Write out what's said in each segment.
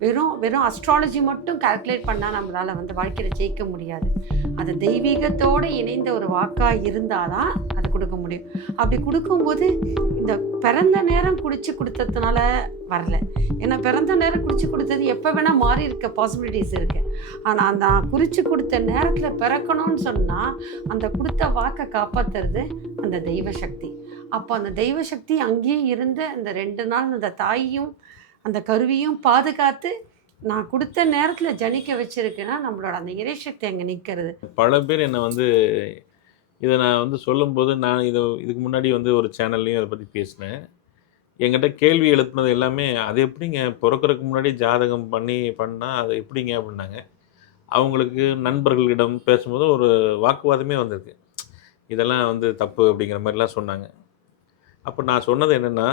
வெறும் வெறும் அஸ்ட்ராலஜி மட்டும் கால்குலேட் பண்ணால் நம்மளால் வந்து வாழ்க்கையில் ஜெயிக்க முடியாது. அது தெய்வீகத்தோடு இணைந்த ஒரு வாக்காக இருந்தால் தான் அது கொடுக்க முடியும். அப்படி கொடுக்கும்போது இந்த பிறந்த நேரம் குடிச்சு கொடுத்ததுனால வரல. ஏன்னா பிறந்த நேரம் குடிச்சு கொடுத்தது எப்போ வேணால் மாறி இருக்க பாசிபிலிட்டிஸ் இருக்குது. ஆனால் அந்த குறித்து கொடுத்த நேரத்தில் பிறக்கணும்னு சொன்னால் அந்த கொடுத்த வாக்கை காப்பாற்றுறது அந்த தெய்வ சக்தி. அப்போ அந்த தெய்வ சக்தி அங்கேயே இருந்து அந்த 2 நாள் அந்த தாயையும் அந்த கருவியும் பாதுகாத்து நான் கொடுத்த நேரத்தில் ஜனிக்க வச்சிருக்கேன்னா நம்மளோட அந்த இறைசக்தி அங்கே நிற்கிறது. பல பேர் என்னை வந்து இதை நான் வந்து சொல்லும்போது, நான் இதுக்கு முன்னாடி வந்து ஒரு சேனல்லையும் அதை பற்றி பேசினேன். என்கிட்ட கேள்வி எழுப்புனது எல்லாமே, அது எப்படிங்க பிறக்கறதுக்கு முன்னாடி ஜாதகம் பண்ணால் அது எப்படிங்க அப்படின்னாங்க. அவங்களுக்கு நண்பர்களிடம் பேசும்போது ஒரு வாக்குவாதமே வந்திருக்கு. இதெல்லாம் வந்து தப்பு அப்படிங்கிற மாதிரிலாம் சொன்னாங்க. அப்போ நான் சொன்னது என்னென்னா,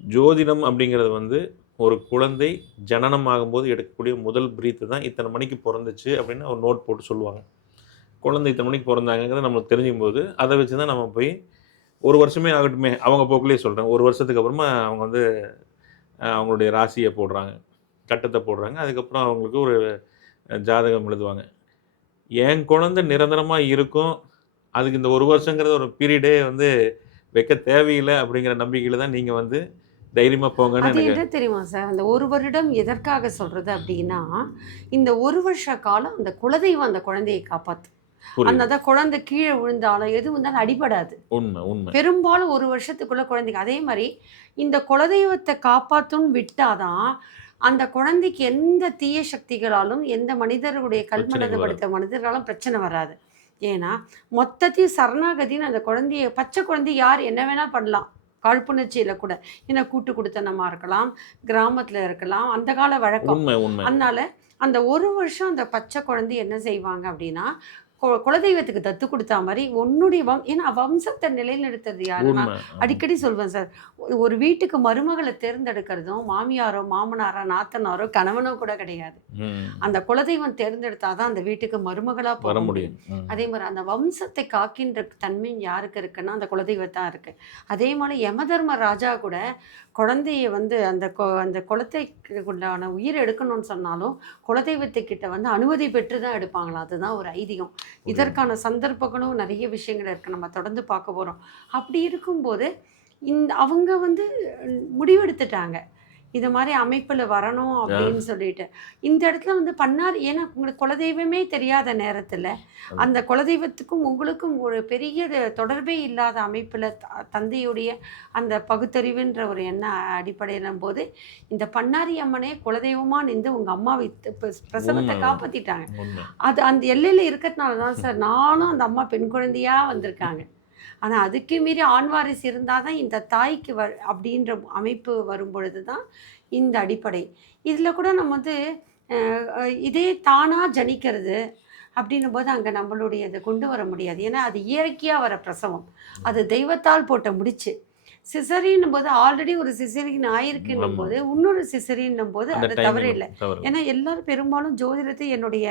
ஜோதிடம் அப்படிங்கிறது வந்து ஒரு குழந்தை ஜனனம் ஆகும்போது எடுக்கக்கூடிய முதல் பிரீத்து தான் இத்தனை மணிக்கு பிறந்துச்சு அப்படின்னு ஒரு நோட் போட்டு சொல்லுவாங்க. குழந்தை இத்தனை மணிக்கு பிறந்தாங்கிறது நம்மளுக்கு தெரிஞ்சுக்கும் போது அதை வச்சு தான் நம்ம போய் ஒரு வருஷமே ஆகட்டுமே, அவங்க போக்குலேயே சொல்கிறேன், ஒரு வருஷத்துக்கு அப்புறமா அவங்க வந்து அவங்களுடைய ராசியை போடுறாங்க, கட்டத்தை போடுறாங்க. அதுக்கப்புறம் அவங்களுக்கு ஒரு ஜாதகம் எழுதுவாங்க. என் குழந்தை நிரந்தரமாக இருக்கும், அதுக்கு இந்த ஒரு வருஷங்கிறது ஒரு பீரியடே வந்து வைக்க தேவையில்லை அப்படிங்கிற நம்பிக்கையில் தான் நீங்கள் வந்து தைரியமாக போங்கன்னு. அது என்ன தெரியுமா சார், அந்த 1 வருடம் எதற்காக சொல்கிறது அப்படின்னா, இந்த 1 வருஷ காலம் அந்த குலதெய்வம் அந்த குழந்தையை காப்பாற்றும். அந்த குழந்தை கீழே விழுந்தாலும் எது வந்தாலும் அடிபடாது. உண்மை உண்மை. பெரும்பாலும் 1 வருஷத்துக்குள்ள குழந்தைங்க அதே மாதிரி இந்த குலதெய்வத்தை காப்பாற்றுன்னு விட்டாதான் அந்த குழந்தைக்கு எந்த தீய சக்திகளாலும் எந்த மனிதர்களுடைய கல்மனப்படுத்த மனிதர்களாலும் பிரச்சனை வராது. ஏன்னா மொத்தத்தையும் சரணாகதின்னு அந்த குழந்தைய பச்சை குழந்தை யார் என்ன வேணால் பண்ணலாம், காழ்ப்புணர்ச்சியில் கூட. ஏன்னா கூட்டு குடுத்தனமாக இருக்கலாம், கிராமத்தில் இருக்கலாம், அந்த கால வழக்கம். அதனால அந்த 1 வருஷம் அந்த பச்சை குழந்தை என்ன செய்வாங்க அப்படின்னா, குலதெய்வத்துக்கு தத்து கொடுத்தா மாதிரி உன்னுடைய ஏன்னா வம்சத்தை நிலைநிறுத்துறது யாருன்னா, அடிக்கடி சொல்வேன் சார், ஒரு வீட்டுக்கு மருமகளை தேர்ந்தெடுக்கிறதும் மாமியாரோ மாமனாரோ நாத்தனாரோ கணவனோ கூட கிடையாது. அந்த குலதெய்வம் தேர்ந்தெடுத்தாதான் அந்த வீட்டுக்கு மருமகளா போக முடியும். அதே மாதிரி அந்த வம்சத்தை காக்கின்ற தன்மை யாருக்கு இருக்குன்னா அந்த குலதெய்வத்தான் இருக்கு. அதே மாதிரி யமதர்ம ராஜா கூட குழந்தைய வந்து அந்த குலத்தைக்கு உண்டான உயிர் எடுக்கணும்னு சொன்னாலும் குலதெய்வத்துக்கிட்ட வந்து அனுமதி பெற்று தான் எடுப்பாங்களாம். அதுதான் ஒரு ஐதீகம். இதற்கான சந்தர்ப்பங்களும் நிறைய விஷயங்கள் இருக்குது, நம்ம தொடர்ந்து பார்க்க போகிறோம். அப்படி இருக்கும்போது அவங்க வந்து முடிவெடுத்துட்டாங்க இது மாதிரி அமைப்பில் வரணும் அப்படின்னு சொல்லிட்டு. இந்த இடத்துல வந்து பண்ணார். ஏன்னா உங்களுக்கு குலதெய்வமே தெரியாத நேரத்தில் அந்த குலதெய்வத்துக்கும் உங்களுக்கும் ஒரு பெரிய தொடர்பே இல்லாத அமைப்பில் தந்தையுடைய அந்த பகுத்தறிவுன்ற ஒரு எண்ண அடிப்படையிலும் போது இந்த பண்ணாரி அம்மனே குலதெய்வமாக நின்று உங்கள் அம்மாவை பிரசவத்தை காப்பாற்றிட்டாங்க. அது அந்த எல்லையில் இருக்கிறதுனால தான் சார் நானும் அந்த அம்மா பெண் குழந்தையாக வந்திருக்காங்க. ஆனால் அதுக்கு மீறி ஆண் வாரிசு இருந்தால் தான் இந்த தாய்க்கு அப்படின்ற அமைப்பு வரும் பொழுது தான் இந்த அடிப்படை. இதில் கூட நம்ம வந்து இதே தானாக ஜனிக்கிறது அப்படின்னும் போது அங்கே நம்மளுடைய இதை கொண்டு வர முடியாது. ஏன்னா அது இயற்கையாக வர பிரசவம், அது தெய்வத்தால் போட்ட முடிச்சு. சிசரின்னும் போது ஆல்ரெடி ஒரு சிசரின் ஆயிருக்குன்னும் போது இன்னொரு சிசரின்னும் போது அது தவறு இல்லை. ஏன்னா எல்லாரும் பெரும்பாலும் ஜோதிடத்தை என்னுடைய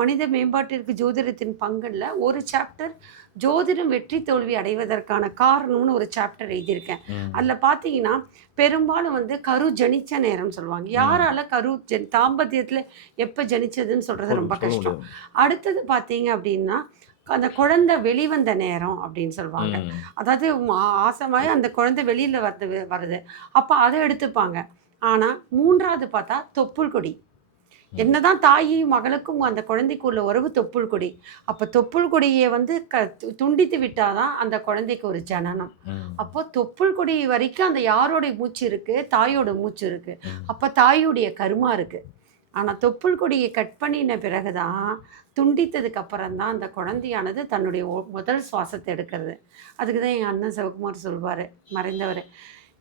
மனித மேம்பாட்டிற்கு ஜோதிடத்தின் பங்குல ஒரு சாப்டர் ஜோதிடம் வெற்றி தோல்வி அடைவதற்கான காரணம்னு ஒரு சாப்டர் எழுதியிருக்கேன். அதில் பார்த்தீங்கன்னா பெரும்பாலும் வந்து கரு ஜனிச்ச நேரம் சொல்லுவாங்க. யாரால கரு தாம்பத்தியத்தில் எப்போ ஜனிச்சதுன்னு சொல்றது ரொம்ப கஷ்டம். அடுத்தது பார்த்தீங்க அப்படின்னா அந்த குழந்தை வெளிவந்த நேரம் அப்படின்னு சொல்லுவாங்க. அதாவது ஆசமாய் அந்த குழந்தை வெளியில் வருது அப்போ அதை எடுத்துப்பாங்க. ஆனால் 3வது பார்த்தா தொப்புள் கொடி. என்னதான் தாயும் மகளுக்கும் அந்த குழந்தைக்கு உள்ள உறவு தொப்புள் கொடி. அப்போ தொப்புள் கொடியை வந்து துண்டித்து விட்டாதான் அந்த குழந்தைக்கு ஒரு ஜனனம். அப்போ தொப்புள் கொடி வரைக்கும் அந்த யாரோடைய மூச்சு இருக்கு, தாயோட மூச்சு இருக்கு. அப்போ தாயுடைய கருமா இருக்கு. ஆனால் தொப்புள் கொடியை கட் பண்ணின பிறகுதான் துண்டித்ததுக்கு அப்புறம் தான் அந்த குழந்தையானது தன்னுடைய முதல் சுவாசத்தை எடுக்கிறது. அதுக்கு தான் எங்கள் அண்ணன் சிவகுமார் சொல்வார், மறைந்தவர்,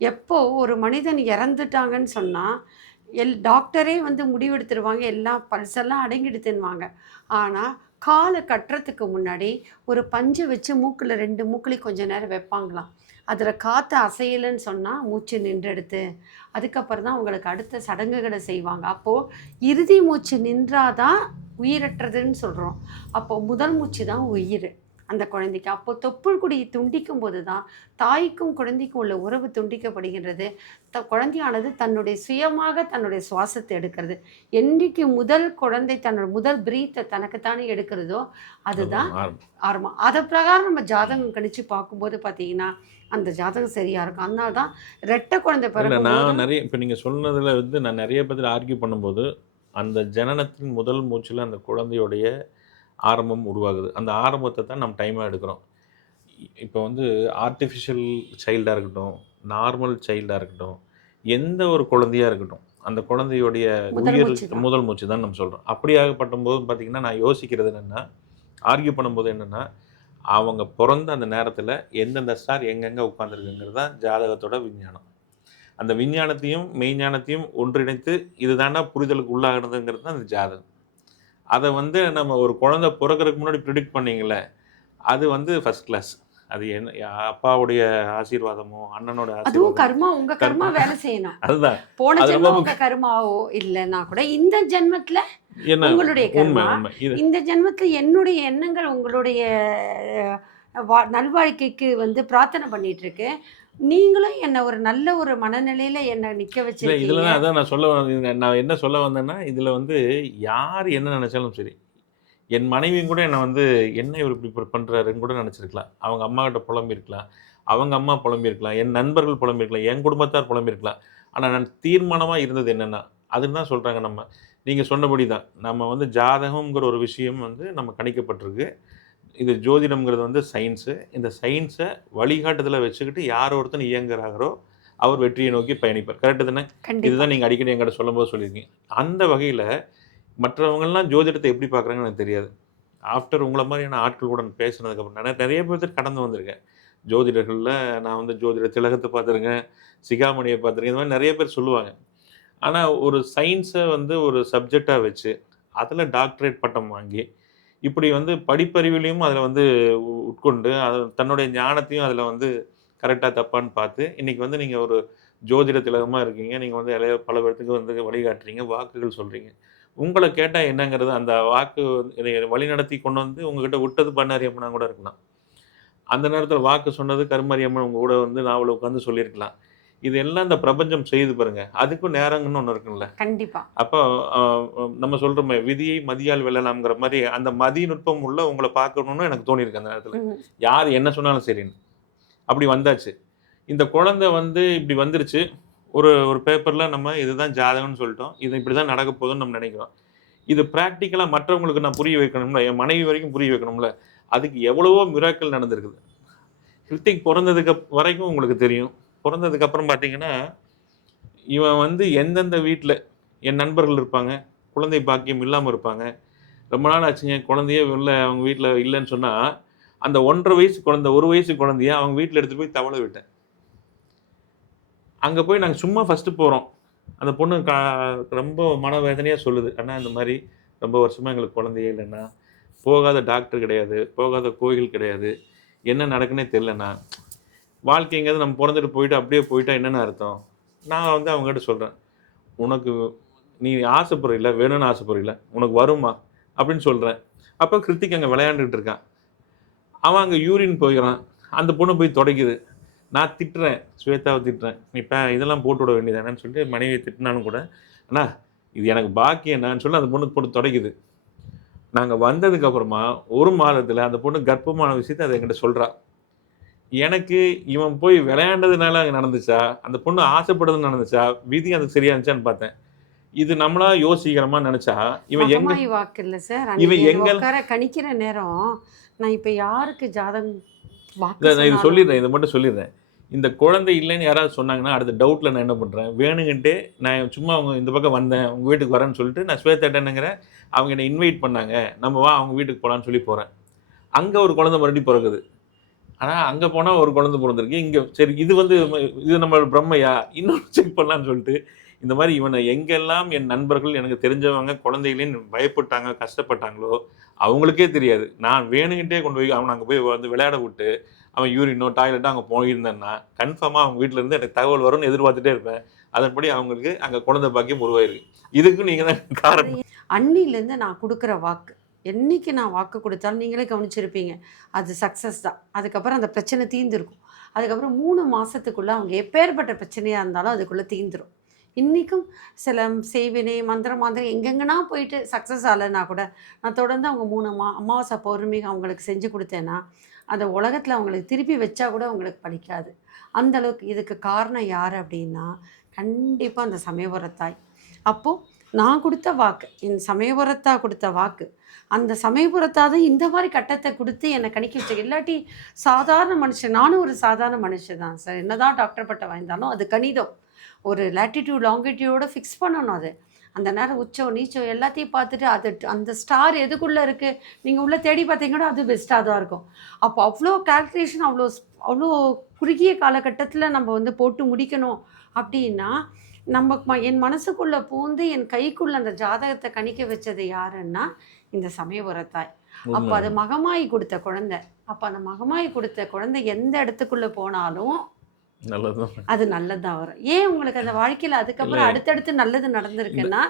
எப்போ ஒரு மனிதன் இறந்துட்டாங்கன்னு சொன்னால் டாக்டரே வந்து முடிவெடுத்துருவாங்க, எல்லாம் பல்செல்லாம் அடங்கிடுத்துன்னுவாங்க. ஆனால் காலை கட்டுறதுக்கு முன்னாடி ஒரு பஞ்சை வச்சு மூக்கில் 2 மூக்குலையும் கொஞ்சம் நேரம் வைப்பாங்களாம். அதில் காற்று அசையலைன்னு சொன்னால் மூச்சு நின்றெடுத்து அதுக்கப்புறம் தான் உங்களுக்கு அடுத்த சடங்குகளை செய்வாங்க. அப்போது இறுதி மூச்சு நின்றாதான் உயிரற்றதுன்னு சொல்கிறோம். அப்போது முதல் மூச்சு தான் உயிர். அந்த குழந்தைக்கு. அப்போ தொப்புள் கொடியை துண்டிக்கும் போது தான் தாய்க்கும் குழந்தைக்கும் உள்ள உறவு துண்டிக்கப்படுகின்றது. குழந்தையானது தன்னுடைய சுயமாக தன்னுடைய சுவாசத்தை எடுக்கிறது. என்றைக்கு முதல் குழந்தை தன்னோட முதல் பிரீத்தை தனக்குத்தானே எடுக்கிறதோ அதுதான் ஆரம்பம். அதை பிரகாரம் நம்ம ஜாதகம் கணிச்சு பார்க்கும்போது பார்த்தீங்கன்னா அந்த ஜாதகம் சரியா இருக்கும். அதனால தான் ரெட்டை குழந்தை பிறகு நான் நிறைய இப்போ நீங்கள் சொன்னதில் வந்து நான் நிறைய பேர் ஆர்கியூ பண்ணும்போது அந்த ஜனனத்தின் முதல் மூச்சில் அந்த குழந்தையுடைய ஆரம்பம் உருவாகுது. அந்த ஆரம்பத்தை தான் நம்ம டைமாக எடுக்கிறோம். இப்போ வந்து ஆர்டிஃபிஷியல் சைல்டாக இருக்கட்டும், நார்மல் சைல்டாக இருக்கட்டும், எந்த ஒரு குழந்தையாக இருக்கட்டும், அந்த குழந்தையுடைய முதல் மூச்சு தான் நம்ம சொல்கிறோம். அப்படியாகப்பட்ட போது பார்த்திங்கன்னா நான் யோசிக்கிறது என்னென்னா, ஆர்கியூ பண்ணும்போது என்னென்னா, அவங்க பிறந்த அந்த நேரத்தில் எந்தெந்த ஸ்டார் எங்கெங்கே உட்காந்துருக்குங்கிறது தான் ஜாதகத்தோட விஞ்ஞானம். அந்த விஞ்ஞானத்தையும் மெய்ஞானத்தையும் ஒன்றிணைத்து இதுதானா புரிதலுக்கு உள்ளாகிறதுங்கிறது தான் அந்த ஜாதகம். அதை வந்து நம்ம ஒரு குழந்தை பிறக்கிறதுக்கு முன்னாடி ப்ரிடிக்ட் பண்ணிங்களே, அது வந்து ஃபர்ஸ்ட் கிளாஸ். அது என்ன அப்பாவுடைய ஆசீர்வாதமோ அண்ணனோட அதுவும் கர்மா, உங்க கர்மா வேலை செய்யணும். அதுதான் போன ஜென்மம் உங்க கர்மாவோ இல்லைன்னா கூட இந்த ஜென்மத்துல உங்களுடைய கர்மா, இந்த ஜென்மத்துல என்னுடைய எண்ணங்கள் உங்களுடைய நல்வாழ்க்கைக்கு வந்து பிரார்த்தனை பண்ணிட்டு இருக்கு. நீங்களும் என்ன ஒரு நல்ல ஒரு மனநிலையில என்ன நிக்க வச்சிருக்கீங்க. இதுல தான் அதான் நான் என்ன சொல்ல வந்தேன்னா, இதுல வந்து யார் என்ன நினைச்சாலும் சரி, என் மனைவியும் கூட என்னை வந்து என்ன இவர் இப்படி பண்ணுறாருன்னு கூட நினச்சிருக்கலாம். அவங்க அம்மா கிட்ட புலம்பியிருக்கலாம், அவங்க அம்மா புலம்பியிருக்கலாம், என் நண்பர்கள் புலம்பியிருக்கலாம், என் குடும்பத்தார் புலம்பியிருக்கலாம். ஆனால் நான் தீர்மானமாக இருந்தது என்னென்னா, அதுன்னு தான் சொல்கிறாங்க. நீங்கள் சொன்னபடி தான் நம்ம வந்து ஜாதகம்ங்கிற ஒரு விஷயம் வந்து நம்ம கணிக்கப்பட்டிருக்கு. இது ஜோதிடம்ங்கிறது வந்து சயின்ஸு. இந்த சயின்ஸை வழிகாட்டுதலை வச்சுக்கிட்டு யார் ஒருத்தன் இயங்குறாரோ அவர் வெற்றியை நோக்கி பயணிப்பார். கரெக்டு தானே? இதுதான் நீங்கள் அடிக்கடி என்கிட்ட சொல்லும்போது சொல்லியிருக்கீங்க. அந்த வகையில் மற்றவங்கள்லாம் ஜோதிடத்தை எப்படி பார்க்குறாங்கன்னு எனக்கு தெரியாது. ஆஃப்டர் உங்களை மாதிரியான ஆட்கள் கூட பேசுனதுக்கப்புறம் நிறைய பேர் கடந்து வந்திருக்கேன். ஜோதிடர்களில் நான் வந்து ஜோதிட திலகத்தை பார்த்துருக்கேன், சிகாமணியை பார்த்துருக்கேன். இந்த மாதிரி நிறைய பேர் சொல்லுவாங்க. ஆனால் ஒரு சயின்ஸை வந்து ஒரு சப்ஜெக்டாக வச்சு அதில் டாக்டரேட் பட்டம் வாங்கி இப்படி வந்து படிப்பறிவிலையும் அதில் வந்து உட்கொண்டு அது தன்னுடைய ஞானத்தையும் அதில் வந்து கரெக்டாக தப்பான்னு பார்த்து இன்றைக்கி வந்து நீங்கள் ஒரு ஜோதிட திலகமாக இருக்கீங்க. நீங்கள் வந்து பல பேர்த்துக்கு வந்து வழிகாட்டுறீங்க, வாக்குகள் சொல்கிறீங்க. உங்களை கேட்டால் என்னங்கிறது அந்த வாக்கு வழி நடத்தி கொண்டு வந்து உங்ககிட்ட விட்டது பண்ணாரியம்மனா கூட இருக்கலாம். அந்த நேரத்தில் வாக்கு சொன்னது கருமாரியம்மன் உங்கள் கூட வந்து நாவல உட்காந்து சொல்லியிருக்கலாம். இது எல்லாம் இந்த பிரபஞ்சம் செய்து பாருங்க. அதுக்கும் நேரங்கன்னு ஒன்று இருக்குல்ல. கண்டிப்பா. அப்போ நம்ம சொல்கிறோமே விதியை மதியால் வெல்லலாம்ங்கிற மாதிரி அந்த மதி நுட்பம் உள்ள உங்களை பார்க்கணும்னு எனக்கு தோணியிருக்கு அந்த நேரத்தில். யார் என்ன சொன்னாலும் சரின்னு அப்படி வந்தாச்சு. இந்த குழந்தை வந்து இப்படி வந்துருச்சு. ஒரு பேப்பரில் நம்ம இதுதான் ஜாதகம்னு சொல்லிட்டோம், இது இப்படி தான் நடக்க போகுதுன்னு நம்ம நினைக்கிறோம். இது ப்ராக்டிக்கலாக மற்றவங்களுக்கு நான் புரிய வைக்கணும்ல, என் மனைவி வரைக்கும் புரிய வைக்கணும்ல. அதுக்கு எவ்வளவோ மிராக்கள் நடந்திருக்குது. ஹிருத்திக் பிறந்ததுக்கு வரைக்கும் உங்களுக்கு தெரியும். பிறந்ததுக்கப்புறம் பார்த்தீங்கன்னா இவன் வந்து எந்தெந்த வீட்டில் என் நண்பர்கள் இருப்பாங்க, குழந்தை பாக்கியம் இல்லாமல் இருப்பாங்க. ரொம்ப நாள் ஆச்சுங்க குழந்தையே இல்லை அவங்க வீட்டில் இல்லைன்னு சொன்னால் அந்த 1.5 வயசு குழந்தை 1 வயசு குழந்தைய அவங்க வீட்டில் எடுத்து போய் தவளை விட்டேன். அங்கே போய் நாங்கள் சும்மா ஃபஸ்ட்டு போகிறோம். அந்த பொண்ணு ரொம்ப மனவேதனையாக சொல்லுது, அண்ணா இந்த மாதிரி ரொம்ப வருஷமாக எங்களுக்கு குழந்தையே இல்லைண்ணா, போகாத டாக்டர் கிடையாது, போகாத கோயில் கிடையாது, என்ன நடக்குன்னே தெரிலண்ணா. வாழ்க்கைங்கிறது நம்ம பிறந்துட்டு போயிட்டு அப்படியே போயிட்டா என்னென்ன அர்த்தம்? நான் வந்து அவங்ககிட்ட சொல்கிறேன், உனக்கு நீ ஆசைப்படுறீங்கள, வேணும்னு ஆசைப்படுறீங்கள, உனக்கு வருமா அப்படின்னு சொல்கிறேன். அப்போ கிருத்திக் அங்கே விளையாண்டுக்கிட்டு இருக்கான். அவன் அங்கே யூரின் போய்கிறான். அந்த பொண்ணு போய் தொடக்குது. நான் திட்டுறேன், ஸ்வேதாவை திட்டுறேன், இப்போ இதெல்லாம் போட்டு விட வேண்டியதானேன்னு சொல்லிட்டு மனைவியை திட்டினாலும் கூட, அண்ணா இது எனக்கு பாக்கியம் என்னான்னு சொல்லி அந்த பொண்ணுக்கு போட்டு தொடக்குது. நாங்கள் வந்ததுக்கப்புறமா 1 மாதத்தில் அந்த பொண்ணு கர்ப்பமான விஷயத்தை அதை என்கிட்ட சொல்கிறா. எனக்கு இவன் போய் விளையாண்டதுனால அங்கே நடந்துச்சா, அந்த பொண்ணு ஆசைப்படுறதுன்னு நடந்துச்சா, விதி அதுக்கு சரியா இருந்துச்சான்னு பார்த்தேன். இது நம்மளா யோசிக்கிறோமா நினைச்சா இவன் எங்க வாக்கு இல்லை சார். இவன் எங்க கணிக்கிற நேரம் நான் இப்போ யாருக்கு ஜாதகம் நான் இது சொல்லிடுறேன், இதை மட்டும் சொல்லிடுறேன். இந்த குழந்தை இல்லைன்னு யாராவது சொன்னாங்கன்னா அடுத்த டவுட்டில் நான் என்ன பண்ணுறேன், வேணுங்கன்ட்டு நான் சும்மா அவங்க இந்த பக்கம் வந்தேன், உங்கள் வீட்டுக்கு வரேன்னு சொல்லிட்டு நான் ஸ்வேதாட்டனுங்கிறேன். அவங்க என்னை இன்வைட் பண்ணாங்க, நம்ம வா அவங்க வீட்டுக்கு போகலான்னு சொல்லி போகிறேன். அங்கே ஒரு குழந்தை மறுபடியும் பிறகுது. ஆனால் அங்கே போனால் ஒரு குழந்தை பிறந்திருக்கு. இங்கே சரி இது வந்து இது நம்ம பிரம்மையா இன்னொன்று செக் பண்ணலான்னு சொல்லிட்டு இந்த மாதிரி இவனை எங்கெல்லாம் என் நண்பர்கள் எனக்கு தெரிஞ்சவங்க குழந்தைகளையும் பயப்பட்டாங்க, கஷ்டப்பட்டாங்களோ அவங்களுக்கே தெரியாது. நான் வேணுங்கிட்டே கொண்டு போய் அவனை அங்கே போய் வந்து விளையாட விட்டு அவன் யூரினோ டாய்லெட்டோ அங்கே போயிருந்தேன்னா கன்ஃபார்மாக அவங்க வீட்டிலேருந்து எனக்கு தகவல் வரும்னு எதிர்பார்த்துட்டே இருப்பேன். அதன்படி அவங்களுக்கு அங்கே குழந்தை பாக்கியம் உருவாயிருக்கு. இதுக்கு நீங்கள் தான் காரணம். அன்னிலேருந்து நான் கொடுக்குற வாக்கு என்னைக்கு நான் வாக்கு கொடுத்தாலும் நீங்களே கவனிச்சிருப்பீங்க, அது சக்ஸஸ் தான். அதுக்கப்புறம் அந்த பிரச்சனை தீர்ந்திருக்கும். அதுக்கப்புறம் 3 மாசத்துக்குள்ள அவங்க எப்பேற்பட்ட பிரச்சனையா இருந்தாலும் அதுக்குள்ள தீர்ந்துரும். இன்னைக்கும் சில செய்வினை, மந்திரம் எங்கெங்கன்னா போயிட்டு சக்ஸஸ் ஆகலைன்னா கூட, நான் தொடர்ந்து அவங்க 3 அமாவாசை, பௌர்ணமிக்கு அவங்களுக்கு செஞ்சு கொடுத்தேன்னா, அந்த உலகத்துல அவங்களுக்கு திருப்பி வச்சா கூட அவங்களுக்கு பலிக்காது. அந்த அளவுக்கு. இதுக்கு காரணம் யாரு அப்படின்னா, கண்டிப்பா அந்த சமயபுரத்தாய். அப்போ நான் குடுத்த வாக்கு, என் சமயபுரத்தா குடுத்த வாக்கு. அந்த சமயபுரத்தா தான் இந்த மாரி கட்டத்த குடுத்து என்ன கணிக்க வச்சாங்க. இல்லாட்டி சாதாரண மனுஷன், நானும் ஒரு சாதாரண மனுஷன் தான் சார். என்னதான் டாக்டர் பட்டம் வாங்கியிருந்தாலும் அது கணிதம். ஒரு லேட்டிட்யூட், லாங்கிட்யூடோட ஃபிக்ஸ் பண்ணணும் அது. அந்த நேரம் உச்சம், நீச்சம் எல்லாத்தையும் பார்த்துட்டு அது அந்த ஸ்டார் எதுக்குள்ள இருக்கு, நீங்க உள்ள தேடி பார்த்தீங்கன்னா அது பெஸ்ட்டா தான் இருக்கும். அப்போ அவ்ளோ கால்குலேஷன், அவ்ளோ குறுகிய காலகட்டத்தில நம்ம வந்து போட்டு முடிக்கணும் அப்படின்னா, என் மனசுக்குள்ள பூந்து என் கைக்குள்ள அந்த ஜாதகத்த கணிக்க வச்சது யாருன்னா, இந்த சமயபுரத்தாய். அப்ப உண்மை. அது மகமாயி குடுத்த குழந்தை. அப்ப அந்த மகமாயி குடுத்த குழந்தை எந்த இடத்துக்குள்ள போனாலும், நல்லதுதான். அது நல்லதா வரும். ஏன் உங்களுக்கு அந்த வாழ்க்கையில இல்ல அதுக்கப்புறம் அடுத்தடுத்து நல்லது இந்த நடந்திருக்குன்னா,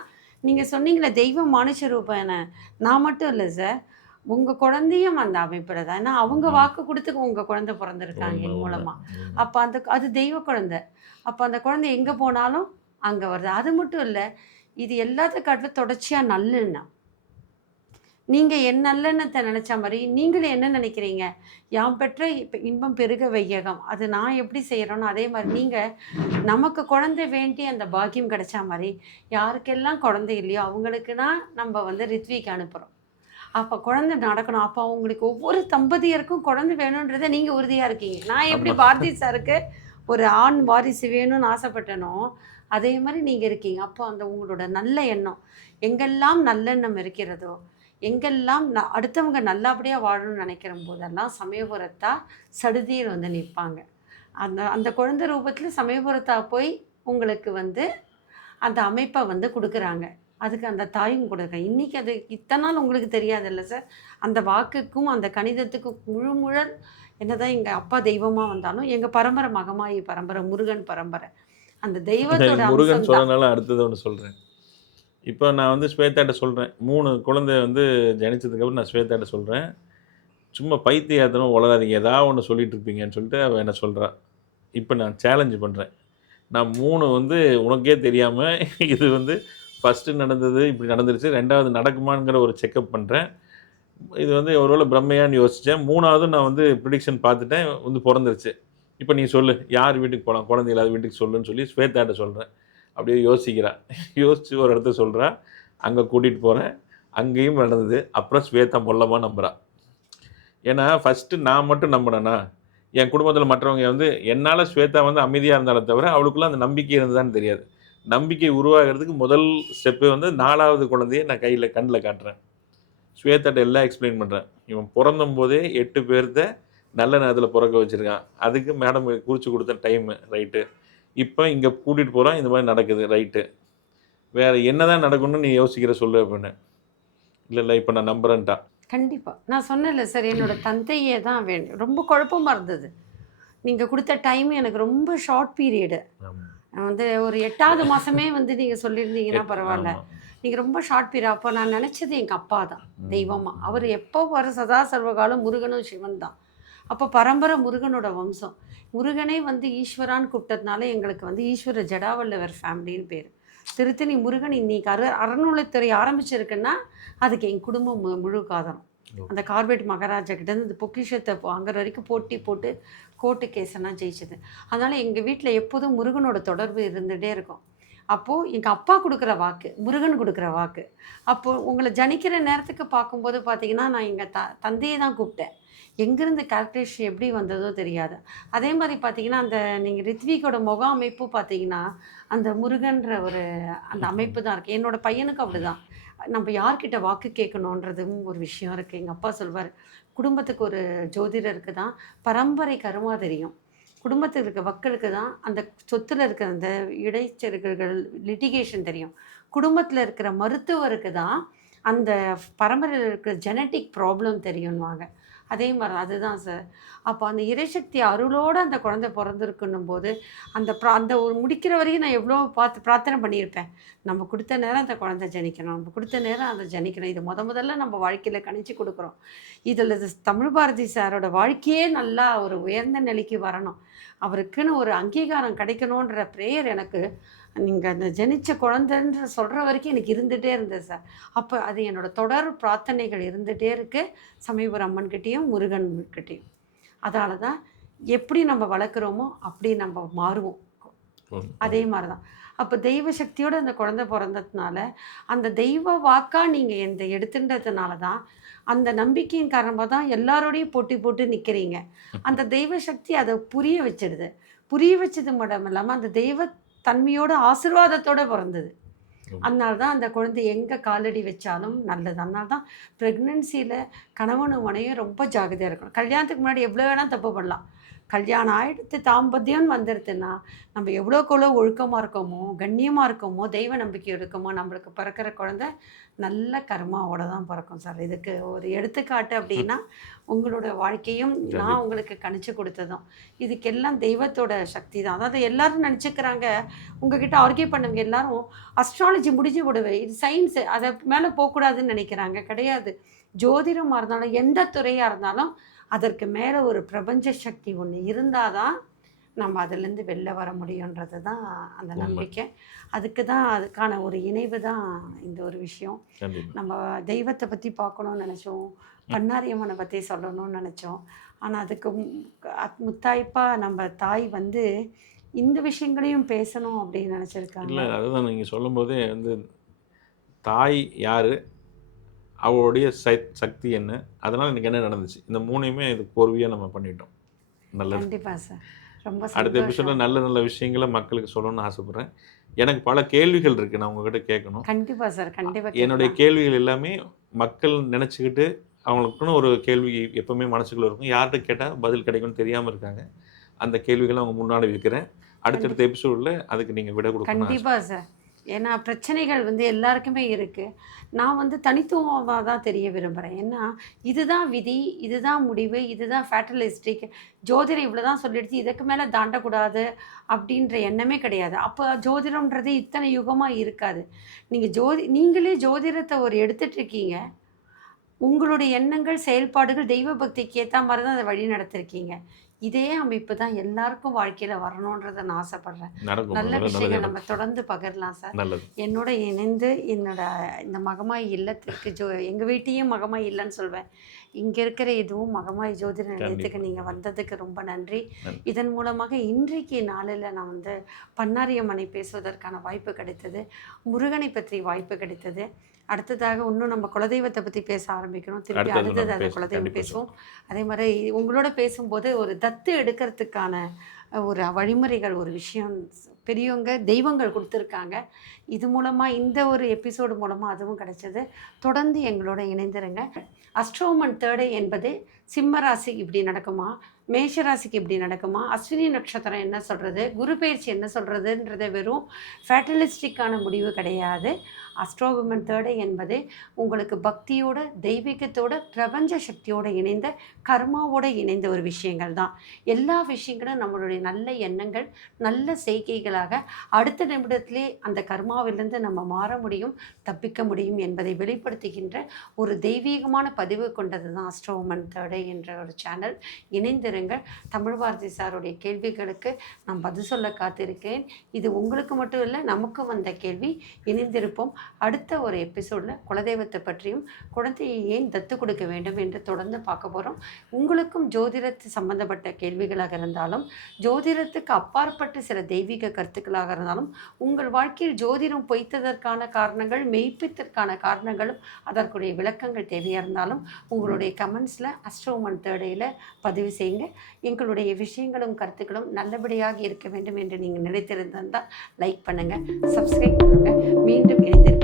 நீங்க சொன்னீங்களே தெய்வம் மானுஷ ரூபேன, நான் மட்டும் இல்ல சார். உங்க குழந்தையும் அந்த அமைப்புல தான். ஏன்னா அவங்க ம். வாக்கு குடுத்து உங்க குழந்தை பொறந்திருக்காங்க உண்மை, என் உண்மை, மூலமா. உண்மை. அப்ப அது தெய்வ குழந்தை. அப்ப அந்த குழந்தை எங்க போனாலும் அங்க வருது. அது மட்டும் இல்ல, இது எல்லாத்த காட்டிலும் தொடர்ச்சியா நல்லெண்ணம். நீங்க என் நல்லெண்ணத்த நெனச்ச மாரி, நீங்களும் என்ன நெனைக்கிறீங்க? யாம் பெற்ற இன்பம் பெருக வையகம். அது நான் எப்படி செய்றேனோ, அதே மாரி நீங்க நமக்கு குழந்தை வேண்டி அந்த பாக்கியம் கிடைச்சா மாரி, யாருக்கெல்லாம் குழந்தை இல்லையோ, அவங்களுக்குனா நம்ப வந்து ரித்விக்கு அனுப்புறோம். அப்ப குழந்தை நடக்கணும். அப்ப அவங்களுக்கு ஒவ்வொரு தம்பதியருக்கும் குழந்தை வேணுன்றத நீங்க உறுதியா இருக்கீங்க. நான் எப்படி ஆமா. பாரதி சாருக்கு ஒரு ஆண் வாரிசு வேணும்னு ஆசைப்பட்டேனோ, அதே மாரி நீங்க இருக்கீங்க. அப்போ அந்த உங்களோட நல்ல எண்ணம், எங்கெல்லாம் நல்லெண்ணம் இருக்கிறதோ, எங்கெல்லாம் அடுத்தவங்க நல்லபடியா வாழணும்னு நெனைக்கிற போதெல்லாம் சமயபுரத்தா சடுதியில் வந்து நிப்பாங்க. அந்த அந்த குழந்தை ரூபத்தில சமயபுரத்தா போய் உங்களுக்கு வந்து அந்த அமைப்ப வந்து குடுக்குறாங்க. அதுக்கு அந்த தாயும் குடுக்குறாங்க. இன்னைக்கு அது இத்தன நாள் உங்களுக்கு தெரியாதுல்ல சார். அந்த வாக்குக்கும், அந்த கணிதத்துக்கும் முழுமுழல் என்னதான் எங்க அப்பா தெய்வமா வந்தாலும், எங்க பரம்பரை மகமாயி பரம்பரை, முருகன் பரம்பரை. அந்த தெய்வத்தோட முருகன் அம்சம் தான். சொன்னனால அடுத்தது ஒண்ணு சொல்றேன். இப்ப நான் வந்து ஸ்வேதாட்ட சொல்றேன். 3 குழந்தை வந்து ஜனிச்சதுக்கப்புறம் நான் ஸ்வேதாட்ட சொல்றேன். சும்மா பைத்தியக்காரத்தனமா உளறாதீங்க. ஏதாவது ஒண்ணு சொல்லிட்டு இருப்பீங்கன்னு சொல்லிட்டு அவ என்ன சொல்றா. இப்ப நான் சேலஞ்ச் பண்றேன். நான் 3 வந்து உனக்கே தெரியாம இது வந்து ஃபர்ஸ்ட்டு நடந்தது இப்படி நடந்துருச்சு. 2வது நடக்குமாங்கிற ஒரு செக்கப் பண்றேன். இது வந்து ஒருவேளை பிரம்மையான்னு யோசிச்சேன். 3வது நான் வந்து ப்ரிடிக்ஷன் பார்த்துட்டேன். வந்து பொறந்துருச்சு. இப்ப நீ சொல்லு. யார் வீட்டுக்கு போலாம்? குழந்தை இல்லாத வீட்டுக்கு சொல்லுன்னு சொல்லி ஸ்வேதாட்ட சொல்றேன். அப்படியே யோசிக்கிறா. யோசிச்சு ஒரு இடத்த சொல்றா. அங்க கூட்டிட்டு போறேன். அங்கேயும் நடந்தது. அப்புறம் ஸ்வேதா மொல்லமா நம்புறா. ஏன்னா ஃபர்ஸ்ட்டு நான் மட்டும் நம்புனேனா, என் குடும்பத்தில மற்றவங்க வந்து என்னால ஸ்வேதா வந்து அமைதியா இருந்தாலே தவிர, அவளுக்குள்ள அந்த நம்பிக்கை இருந்ததான்னு தெரியாது. நம்பிக்கை உருவாகுறதுக்கு முதல் ஸ்டெப்பே வந்து 4வது குழந்தைய நான் கண்ல காட்டுறேன். ஸ்வேதாட்ட எல்லாம் எக்ஸ்ப்ளைன் பண்றேன். இவன் பொறந்தம்போதே 8 பேர்த்த நல்ல நேரத்தில பொறக்க வச்சிருக்கான். அதுக்கு மேடம் குறிச்சு குடுத்த டைமு ரைட்டு. இப்ப இங்க கூட்டிட்டு போறான். இந்த மாரி நடக்குது ரைட்டு. வேற என்னதான் நடக்கும்னு நீ யோசிக்கிற சொல்லு அப்டின்னேன். இல்ல, இல்ல இப்ப நான் நம்புறேன்ட்டா. கண்டிப்பா. நான் சொன்னேன்ல சார், என்னோட தந்தையே தான் வேணும். ரொம்ப குழப்பமா இருந்தது. நீங்க குடுத்த டைம் எனக்கு ரொம்ப ஷார்ட் பீரியடு. ஆமா. வந்து ஒரு 8வது மாசமே வந்து நீங்க சொல்லியிருந்தீங்கன்னா பரவால்ல. ஆமா. நீங்க ரொம்ப ஷார்ட் பீரியட். அப்போ நான் நெனச்சது எங்க அப்பா தான், ம். தெய்வமா. அவரு எப்போ சதா சர்வகாலம் முருகனும் சிவன் தான். அப்போ பரம்பரை முருகனோட வம்சம். முருகனே வந்து ஈஸ்வரான்னு கூப்பிட்டதுனால எங்களுக்கு வந்து ஈஸ்வர ஜடாவல்லவர் ஃபேமிலின்னு பேரு. திருத்தணி முருகன் இன்னைக்கு அறநிலைத்துறை ஆரம்பிச்சிருக்குன்னா, அதுக்கு என் குடும்பம் முழு காரணம். அந்த கார்பரேட் மகாராஜா கிட்டேருந்து இந்த பொக்கிஷத்த வாங்குற வரைக்கும் போட்டி போட்டு கோர்ட்டு கேஸெல்லாம் ஜெயிச்சது. அதனால எங்க வீட்ல எப்போதும் முருகனோட தொடர்பு இருந்துட்டே இருக்கும். அப்போ எங்க அப்பா குடுக்குற வாக்கு, முருகன் குடுக்குற வாக்கு. அப்போ உங்கள ஜனிக்கிற நேரத்துக்கு பார்க்கும்போது பார்த்தீங்கன்னா, நான் எங்க தந்தைய தான் கூப்பிட்டேன். எங்கேருந்து கால்குலேஷன் எப்படி வந்ததோ தெரியாது. அதே மாரி பார்த்தீங்கன்னா, அந்த நீங்க ரித்விக்கோட முக அமைப்பு பார்த்தீங்கன்னா, அந்த முருகன்ற ஒரு அந்த அமைப்பு தான் இருக்கு. என்னோட பையனுக்கும் அப்படிதான். நம்ப யார்கிட்ட வாக்கு கேட்கணுன்றதும் ஒரு விஷயம் இருக்கு. எங்க அப்பா சொல்வாரு, "குடும்பத்துக்கு ஒரு ஜோதிடருக்கு தான் பரம்பரை கருமா தெரியும். குடும்பத்துல இருக்க மக்களுக்கு தான் அந்த சொத்துல இருக்கிற அந்த இடைச்செருகல்கள், லிட்டிகேஷன் தெரியும். குடும்பத்துல இருக்கிற மருத்துவருக்கு தான் அந்த பரம்பரையில இருக்கிற ஜெனடிக் ப்ராப்ளம் தெரியும்னுவாங்க." அதே மாதிரி அதுதான் சார். அப்போ அந்த இறைசக்தி அருளோட அந்த குழந்தை பிறந்திருக்குன்னும் போது, அந்த ஒரு முடிக்கிற வரைக்கும் நான் எவ்வளோ பிரார்த்தனை பண்ணியிருப்பேன். நம்ம கொடுத்த நேரம் அந்த குழந்தை ஜனிக்கணும். நம்ம கொடுத்த நேரம் அதை ஜனிக்கணும். இது முதல்ல நம்ம வாழ்க்கையில் கணிச்சு கொடுக்குறோம். இதில் தமிழ் பாரதி சாரோட வாழ்க்கையே நல்லா ஒரு உயர்ந்த நிலைக்கு வரணும். அவருக்குன்னு ஒரு அங்கீகாரம் கிடைக்கணுன்ற ப்ரேயர் எனக்கு நீங்கள் அந்த ஜனிச்ச குழந்தைன்ற சொல்கிற வரைக்கும் எனக்கு இருந்துகிட்டே இருந்தது சார். அப்போ அது என்னோடய தொடர் பிரார்த்தனைகள் இருந்துகிட்டே இருக்குது சமயபுரம் அம்மன்கிட்டேயும் முருகன்கிட்டையும். அதால தான் எப்படி நம்ம வளர்க்குறோமோ அப்படி நம்ம மாறுவோம். அதே மாதிரி தான் அப்போ தெய்வ சக்தியோடு அந்த குழந்தை பிறந்ததுனால அந்த தெய்வ வாக்காக நீங்கள் இந்த எடுத்துன்றதுனால தான் அந்த நம்பிக்கையின் காரணமாக தான் எல்லாரோடையும் போட்டி போட்டு நிற்கிறீங்க. அந்த தெய்வ சக்தி அதை புரிய வச்சிடுது. புரிய வச்சது மட்டும் இல்லாமல் அந்த தெய்வ தன்மையோட ஆசீர்வாதத்தோடு பிறந்தது. அதனால தான் அந்த குழந்தை எங்கே காலடி வச்சாலும் நல்லது. அதனால தான் ப்ரெக்னென்சியில் கணவனும் மனைவியும் ரொம்ப ஜாகிரதையாக இருக்கணும். கல்யாணத்துக்கு முன்னாடி எவ்வளோ வேணால் தப்பு பண்ணலாம். கல்யாணம் ஆகிடுத்து தாம்பத்தியம்னு வந்துடுதுன்னா நம்ம எவ்வளோக்கெவ்வளோ ஒழுக்கமாக இருக்கோமோ, கண்ணியமாக இருக்கோமோ, தெய்வ நம்பிக்கை இருக்கோமோ, நம்மளுக்கு பிறக்கிற குழந்தை நல்ல கர்மாவோட தான் பிறக்கும் சார். இதுக்கு ஒரு எடுத்துக்காட்டு அப்படின்னா உங்களோட வாழ்க்கையும் நான் உங்களுக்கு கணிச்சு கொடுத்ததும் இதுக்கெல்லாம் தெய்வத்தோட சக்தி தான். அதாவது எல்லாரும் நினச்சிக்கிறாங்க, உங்ககிட்ட ஆர்கியூ பண்ணுங்க எல்லாரும் அஸ்ட்ராலஜி முடிஞ்சு விடுவேன், இது சயின்ஸு, அதை மேலே போகக்கூடாதுன்னு நினைக்கிறாங்க. கிடையாது. ஜோதிடமாக இருந்தாலும் எந்த துறையாக இருந்தாலும் அதற்கு மேலே ஒரு பிரபஞ்ச சக்தி ஒன்று இருந்தால் தான் நம்ம அதிலேருந்து வெளில வர முடியுன்றது தான் அந்த நம்பிக்கை. அதுக்கு தான் அதுக்கான ஒரு இணைவு தான் இந்த ஒரு விஷயம். நம்ம தெய்வத்தை பற்றி பார்க்கணும்னு நினச்சோம், பண்ணாரியம்மனை பற்றி சொல்லணும்னு நினச்சோம். ஆனால் அதுக்கு முத்தாய்ப்பாக நம்ம தாய் வந்து இந்த விஷயங்களையும் பேசணும் அப்படின்னு நினச்சிருக்காங்க. இல்லை, அதுதான் நீங்கள் சொல்லும்போதே வந்து தாய் யார், அவளுடைய சக்தி என்ன, அதனால் எனக்கு என்ன நடந்துச்சு, இந்த மூணையுமே இது கோர்வையாக நம்ம பண்ணிட்டோம். நல்லது. கண்டிப்பாக சார். ரொம்ப அடுத்த எபிசோடில் நல்ல நல்ல விஷயங்களை மக்களுக்கு சொல்லணும்னு ஆசைப்பட்றேன். எனக்கு பல கேள்விகள் இருக்குது, நான் உங்ககிட்ட கேட்கணும். கண்டிப்பாக சார். கண்டிப்பாக. என்னுடைய கேள்விகள் எல்லாமே மக்கள் நினச்சிக்கிட்டு அவங்களுக்குன்னு ஒரு கேள்வி எப்போவுமே மனசுக்குள்ளே இருக்கும், யார்கிட்ட கேட்டால் பதில் கிடைக்கும்னு தெரியாமல் இருக்காங்க. அந்த கேள்விகளை அவங்க முன்னாடி வைக்கிறேன். அடுத்தடுத்த எபிசோடில் அதுக்கு நீங்கள் விட கொடுக்கணும். கண்டிப்பாக சார். ஏன்னா பிரச்சனைகள் வந்து எல்லாருக்குமே இருக்குது. நான் வந்து தனித்துவமாக தான் தெரிய விரும்புகிறேன். ஏன்னா இதுதான் விதி, இதுதான் முடிவு, இதுதான் ஃபேட்டலிஸ்டிக், ஜோதிடம் இவ்வளோ தான் சொல்லிடுச்சு, இதுக்கு மேலே தாண்டக்கூடாது அப்படின்ற எண்ணமே கிடையாது. அப்போ ஜோதிடம்ன்றது இத்தனை யுகமாக இருக்காது. நீங்களே ஜோதிடத்தை ஒரு எடுத்துகிட்ருக்கீங்க. உங்களுடைய எண்ணங்கள், செயல்பாடுகள் தெய்வ பக்திக்கு ஏற்ற மாதிரி தான் அதை வழி நடத்திருக்கீங்க. இதே அமைப்பு தான் எல்லாருக்கும் வாழ்க்கையில் வரணுன்றதை நான் ஆசைப்படுறேன். நல்ல விஷயங்கள் நம்ம தொடர்ந்து பகிரலாம் சார். என்னோட இணைந்து இந்த மகமாய் இல்லத்திற்கு எங்கள் வீட்டையும் மகமாய் இல்லைன்னு சொல்வேன். இங்கே இருக்கிற இதுவும் மகமாய் ஜோதிட நிலையத்துக்கு நீங்கள் வந்ததுக்கு ரொம்ப நன்றி. இதன் மூலமாக இன்றைக்கு நாளில் நான் வந்து பண்ணாரியம்மனை பேசுவதற்கான வாய்ப்பு கிடைத்தது, முருகனை பற்றி வாய்ப்பு கிடைத்தது. அடுத்ததாக இன்னும் நம்ம குலதெய்வத்தை பற்றி பேச ஆரம்பிக்கணும். திருப்பி அடுத்தது அந்த குலதெய்வம் பேசுவோம். அதே மாதிரி உங்களோட பேசும்போது ஒரு தத்து எடுக்கிறதுக்கான ஒரு வழிமுறைகள், ஒரு விஷயம் பெரியவங்க தெய்வங்கள் கொடுத்துருக்காங்க. இது மூலமாக இந்த ஒரு எபிசோடு மூலமாக அதுவும் கிடைச்சது. தொடர்ந்து எங்களோட இணைந்திருங்க. அஸ்ட்ரோமன் தேர்டு என்பது சிம்ம ராசிக்கு இப்படி நடக்குமா, மேஷ ராசிக்கு இப்படி நடக்குமா, அஸ்வினி நட்சத்திரம் என்ன சொல்கிறது, குரு பயிற்சி என்ன சொல்கிறதுன்றதை வெறும் ஃபேட்டலிஸ்டிக்கான முடிவு கிடையாது. அஸ்ட்ரோமன் தேர்டு என்பது உங்களுக்கு பக்தியோட, தெய்வீகத்தோட, பிரபஞ்ச சக்தியோடு இணைந்த, கர்மாவோடு இணைந்த ஒரு விஷயங்கள் தான். எல்லா விஷயங்களும் நம்மளுடைய நல்ல எண்ணங்கள், நல்ல செய்கைகளாக அடுத்த நிமிடத்திலே அந்த கர்மாவிலிருந்து நம்ம மாற முடியும், தப்பிக்க முடியும் என்பதை வெளிப்படுத்துகின்ற ஒரு தெய்வீகமான பதிவு கொண்டது தான் அஸ்ட்ரோமன் தேர்டு என்ற ஒரு சேனல். இணைந்திருங்கள். தமிழ் பாரதி சாருடைய கேள்விகளுக்கு நான் பதில் சொல்ல காத்திருக்கேன். இது உங்களுக்கு மட்டும் இல்லை, நமக்கும் வந்த கேள்வி. இணைந்திருப்போம். அடுத்த ஒரு எபிசோடில் குலதெய்வத்தை பற்றியும் குழந்தையை ஏன் தத்து கொடுக்க வேண்டும் என்று தொடர்ந்து பார்க்க போகிறோம். உங்களுக்கும் ஜோதிடத்து சம்பந்தப்பட்ட கேள்விகளாக இருந்தாலும், ஜோதிடத்துக்கு அப்பாற்பட்டு சில தெய்வீக கருத்துக்களாக இருந்தாலும், உங்கள் வாழ்க்கையில் ஜோதிடம் பொய்த்ததற்கான காரணங்கள், மெய்ப்பித்தற்கான காரணங்களும் அதற்குரிய விளக்கங்கள் தேவையாக இருந்தாலும் உங்களுடைய கமெண்ட்ஸில் அஸ்ட்ரோமன் தேர்டையில் பதிவு செய்யுங்க. எங்களுடைய விஷயங்களும் கருத்துக்களும் நல்லபடியாக இருக்க வேண்டும் என்று நீங்கள் நினைத்திருந்தால் லைக் பண்ணுங்கள், சப்ஸ்கிரைப் பண்ணுங்கள். மீண்டும் இணைந்திருக்க